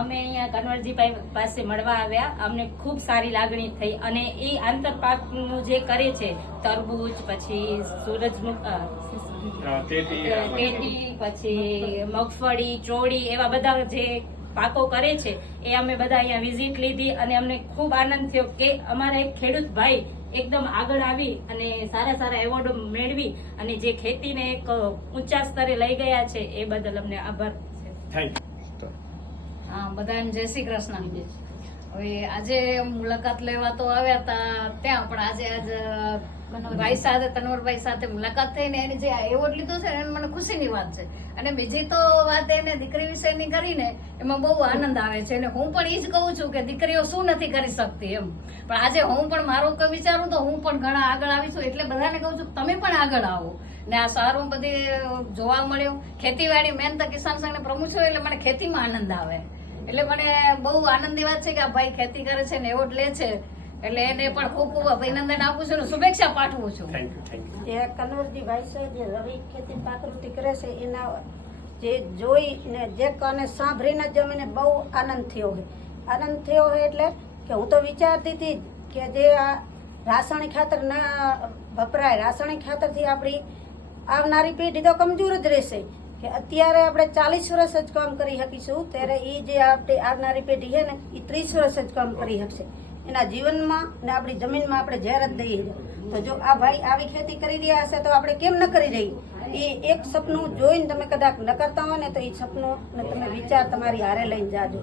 અમે અહીંયા કન્વરજી પાસે મળવા આવ્યા. અમને ખૂબ સારી લાગણી થઈ અને એ આંતરપાકનું જે કરે છે તરબૂચ, પછી ટેટી, પછી મગફળી, ચોળી, એવા બધા જે પાકો કરે છે એ અમે બધા અહીંયા વિઝિટ લીધી અને અમને ખૂબ આનંદ થયો કે અમારા એક ખેડૂત ભાઈ એકદમ આગળ આવી અને સારા સારા એવોર્ડો મેળવી અને જે ખેતીને એક ઊંચા સ્તરે લઈ ગયા છે એ બદલ અમને આભાર છે. હા, બધાને જય શ્રી કૃષ્ણ. હવે આજે મુલાકાત લેવા તો આવ્યા હતા ત્યાં, પણ આજે ભાઈ સાથે, તનવરભાઈ સાથે મુલાકાત થઈને એને જે એવોર્ડ લીધો છે એને મને ખુશીની વાત છે. અને બીજી તો વાત એને દીકરી વિશેની કરીને એમાં બહુ આનંદ આવે છે. અને હું પણ એ જ કહું છું કે દીકરીઓ શું નથી કરી શકતી એમ. પણ આજે હું પણ મારું વિચારું તો હું પણ ઘણા આગળ આવી છું, એટલે બધાને કહું છું તમે પણ આગળ આવો. ને આ સારું બધી જોવા મળ્યું. ખેતીવાડી મેન તો કિસાન સંઘને પ્રમુખ છું એટલે મને ખેતીમાં આનંદ આવે. એટલે મને બહુ આનંદની વાત છે કે આ ભાઈ ખેતી કરે છે ને એવોર્ડ લે છે, એટલે એને પણ ખૂબ ખૂબ અભિનંદન આપું છું અને શુભેચ્છા પાઠવું છું. જે કન્વરજી ભાઈ છે જે રવિ ખેતી પાકૃતિ કરે છે એના જે જોઈ ને જે કાને સાંભળીને જ મને બહુ આનંદ થયો હોય એટલે કે હું તો વિચારતી હતી કે જે આ રાસાયણિક ખાતર ના વપરાય, રાસાયણિક ખાતરથી આપણી આવનારી પેઢી તો કમજોર જ રહેશે. કે અત્યારે આપણે 40 વર્ષ જ કામ કરી શકીશું, ત્યારે એ જે આપણી આવનારી પેઢી છે ને એ 30 વર્ષ જ કામ કરી શકશે. એના જીવનમાં ને આપણી જમીનમાં આપણે ઝેર જ દઈએ. તો જો આ ભાઈ આવી ખેતી કરી રહ્યા હશે તો આપણે કેમ ન કરી રહી? એ એક સપનું જોઈને તમે કદાચ ન કરતા હોય ને તો એ સપનું ને તમે વિચાર તમારી હારે લઈને જાજો.